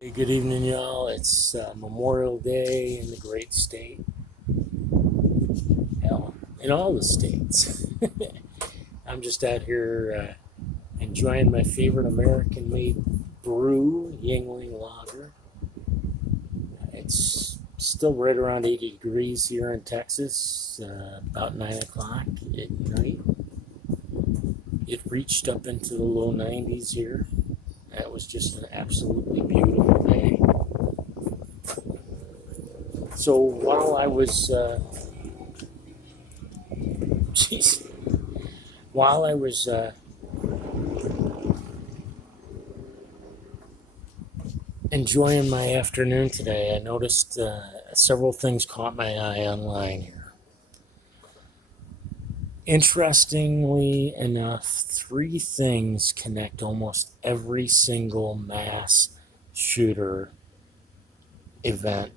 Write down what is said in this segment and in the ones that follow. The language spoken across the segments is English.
Hey, good evening, y'all. It's Memorial Day in the great state. Hell, in all the states. I'm just out here enjoying my favorite American made brew, Yingling Lager. It's still right around 80 degrees here in Texas, about 9 o'clock at night. It reached up into the low 90s here. That was just an absolutely beautiful day. So while I was, jeez, while I was enjoying my afternoon today, I noticed several things caught my eye online here. Interestingly enough, three things connect almost every single mass shooter event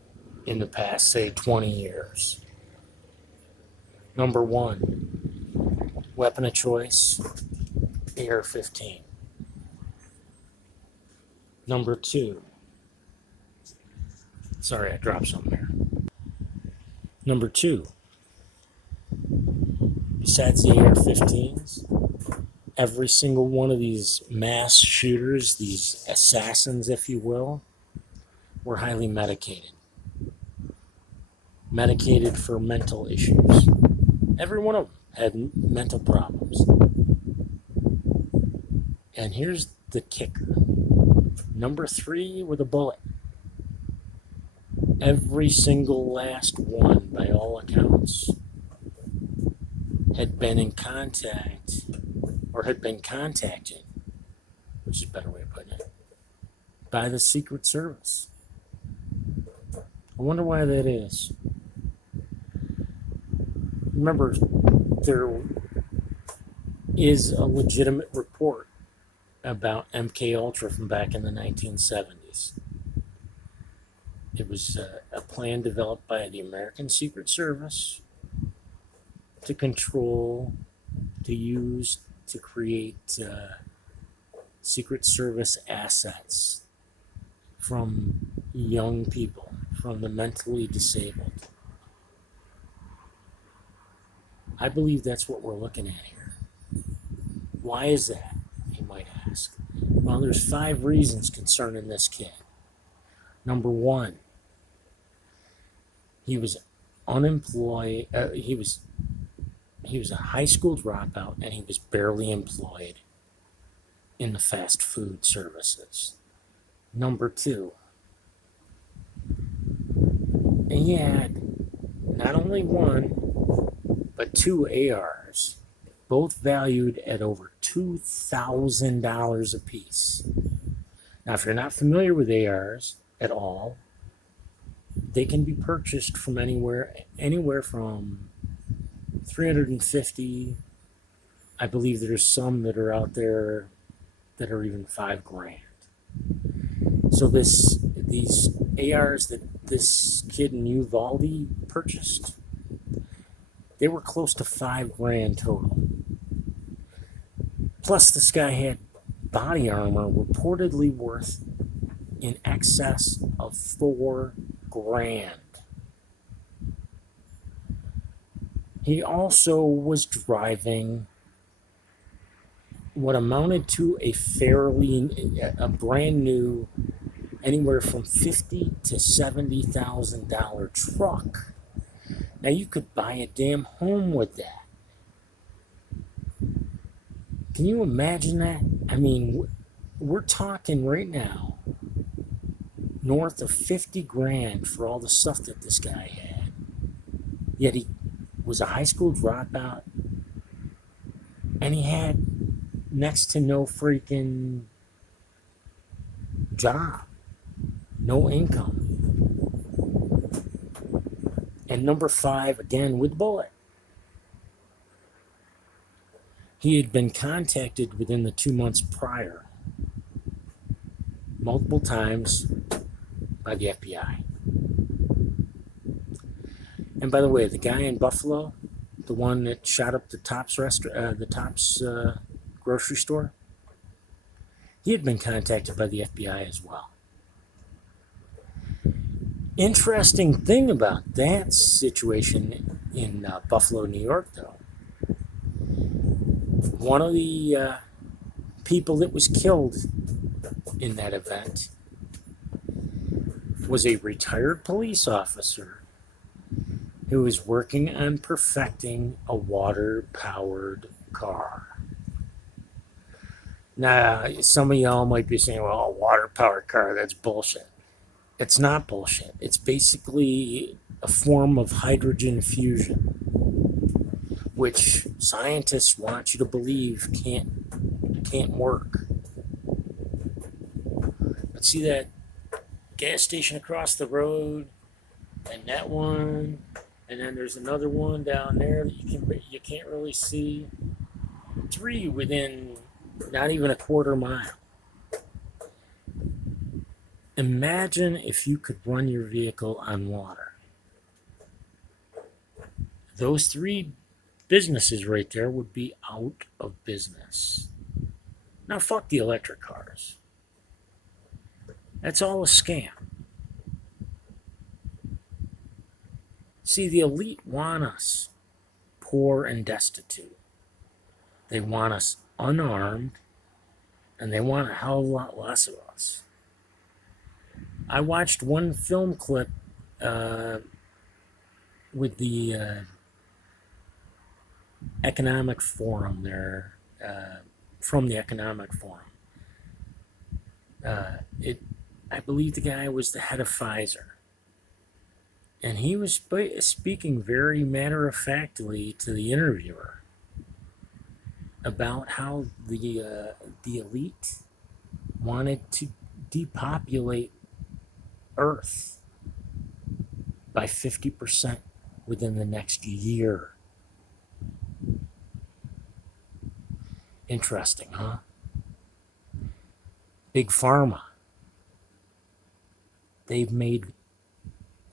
in the past, say, 20 years. Number one, weapon of choice, AR 15. Number two, sorry, I dropped something there. Number two, besides the AR 15s, every single one of these mass shooters, these assassins, if you will, were highly medicated. Medicated for mental issues. Every one of them had mental problems. And here's the kicker. Number three with a bullet. Every single last one, by all accounts, had been in contact or had been contacted, which is a better way of putting it, by the Secret Service. I wonder why that is. Remember, there is a legitimate report about MK Ultra from back in the 1970s. It was a plan developed by the American Secret Service to control, to use, to create Secret Service assets from young people, from the mentally disabled. I believe that's what we're looking at here. Why is that, you might ask? Well, there's 5 reasons concerning this kid. Number one, he was unemployed. He was a high school dropout, and he was barely employed in the fast food services. Number two, he had not only one, but 2 ARs, both valued at over $2,000 apiece. Now, if you're not familiar with ARs at all, they can be purchased from anywhere from 350. I believe there's some that are out there that are even $5,000. So these ARs that this kid in Uvalde purchased, they were close to $5,000 total. Plus, this guy had body armor reportedly worth in excess of $4,000. He also was driving what amounted to a brand new, anywhere from $50,000 to $70,000 truck. Now, you could buy a damn home with that. Can you imagine that? I mean, we're talking right now north of $50,000 for all the stuff that this guy had. Yet he was a high school dropout, and he had next to no freaking job, no income. And number 5, again with bullet. He had been contacted within the 2 months prior, multiple times, by the FBI. And by the way, the guy in Buffalo, the one that shot up the Tops grocery store, he had been contacted by the FBI as well. Interesting thing about that situation in Buffalo, New York, though, one of the people that was killed in that event was a retired police officer who was working on perfecting a water-powered car. Now, some of y'all might be saying, well, a water-powered car, that's bullshit. It's not bullshit. It's basically a form of hydrogen fusion, which scientists want you to believe can't work. But see that gas station across the road, and that one, and then there's another one down there that you can't really see. 3 within not even a quarter mile. Imagine if you could run your vehicle on water. Those 3 businesses right there would be out of business. Now fuck the electric cars. That's all a scam. See, the elite want us poor and destitute. They want us unarmed, and they want a hell of a lot less of us. I watched one film clip with the Economic Forum there, from the Economic Forum. I believe the guy was the head of Pfizer. And he was speaking very matter-of-factly to the interviewer about how the elite wanted to depopulate Earth by 50% within the next year. Interesting, huh? Big Pharma. They've made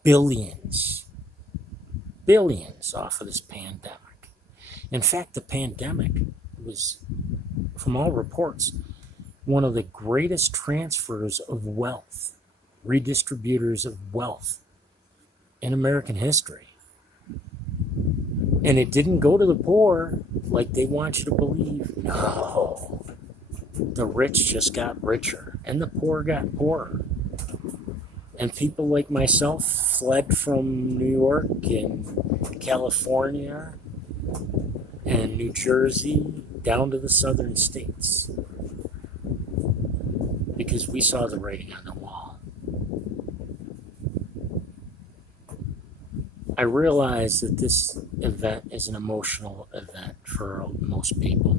billions off of this pandemic. In fact, the pandemic was, from all reports, one of the greatest transfers of wealth, redistributors of wealth in American history. And it didn't go to the poor like they want you to believe. No. The rich just got richer, and the poor got poorer. And people like myself fled from New York and California and New Jersey down to the southern states because we saw the writing on the wall. I realize that this event is an emotional event for most people.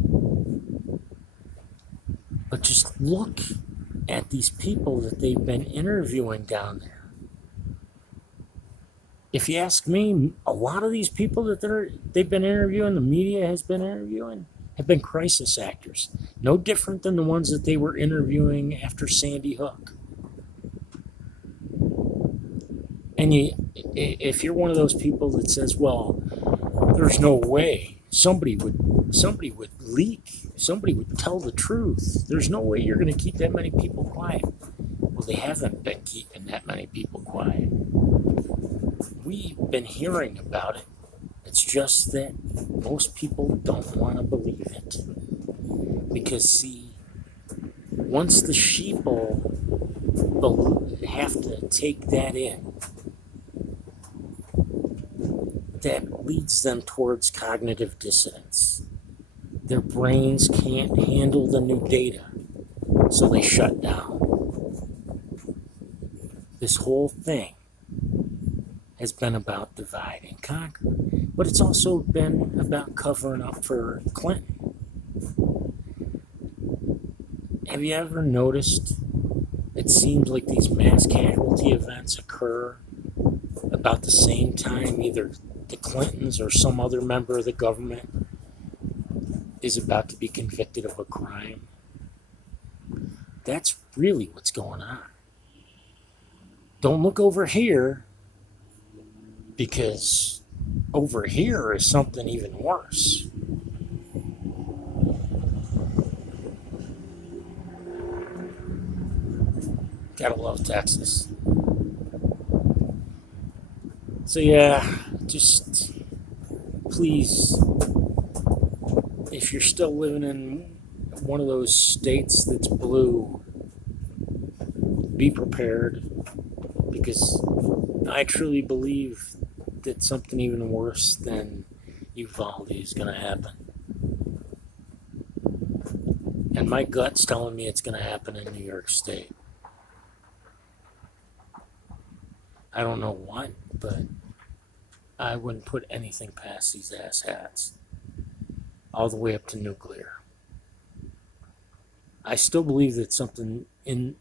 But just look at these people that they've been interviewing down there. If you ask me, a lot of these people that they've been interviewing, the media has been interviewing, have been crisis actors. No different than the ones that they were interviewing after Sandy Hook. And if you're one of those people that says, well, there's no way somebody would leak, somebody would tell the truth, there's no way you're going to keep that many people quiet. Well, they haven't been keeping that many people quiet. We've been hearing about it. It's just that most people don't want to believe it. Because, see, once the sheeple have to take that in, that leads them towards cognitive dissonance. Their brains can't handle the new data, so they shut down. This whole thing has been about divide and conquer, but it's also been about covering up for Clinton. Have you ever noticed it seems like these mass casualty events occur about the same time either the Clintons or some other member of the government is about to be convicted of a crime? That's really what's going on. Don't look over here, because over here is something even worse. Gotta love Texas. So yeah, just please, if you're still living in one of those states that's blue, be prepared, because I truly believe that something even worse than Uvalde is going to happen. And my gut's telling me it's going to happen in New York State. I don't know what, but I wouldn't put anything past these asshats. All the way up to nuclear. I still believe that something in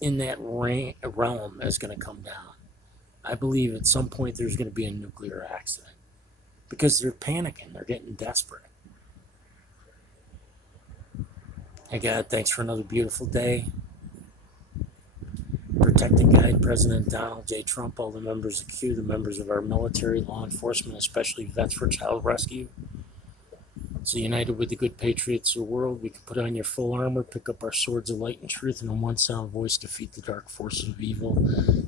that realm is going to come down. I believe at some point there's going to be a nuclear accident because they're panicking. They're getting desperate. Hey, God, thanks for another beautiful day. Protect and guide President Donald J. Trump, all the members of Q, the members of our military, law enforcement, especially Vets for Child Rescue. So united with the good patriots of the world, we can put on your full armor, pick up our swords of light and truth, and in one sound voice defeat the dark forces of evil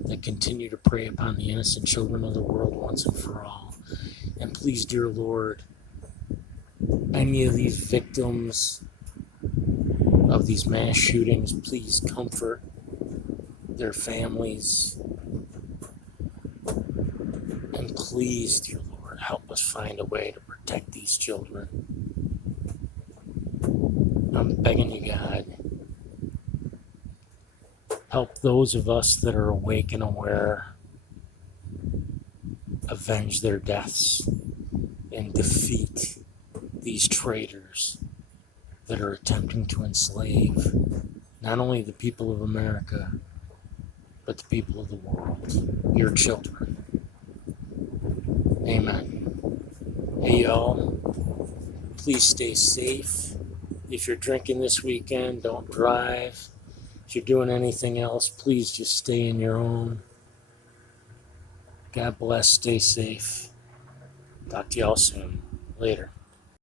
that continue to prey upon the innocent children of the world once and for all. And please, dear Lord, any of these victims of these mass shootings, please comfort their families. And please, dear Lord, help us find a way to protect these children. I'm begging you, God. Help those of us that are awake and aware avenge their deaths and defeat these traitors that are attempting to enslave not only the people of America, but the people of the world, your children. Amen. Hey, y'all, please stay safe. If you're drinking this weekend, don't drive. If you're doing anything else, please just stay in your own. God bless. Stay safe. Talk to y'all soon. Later.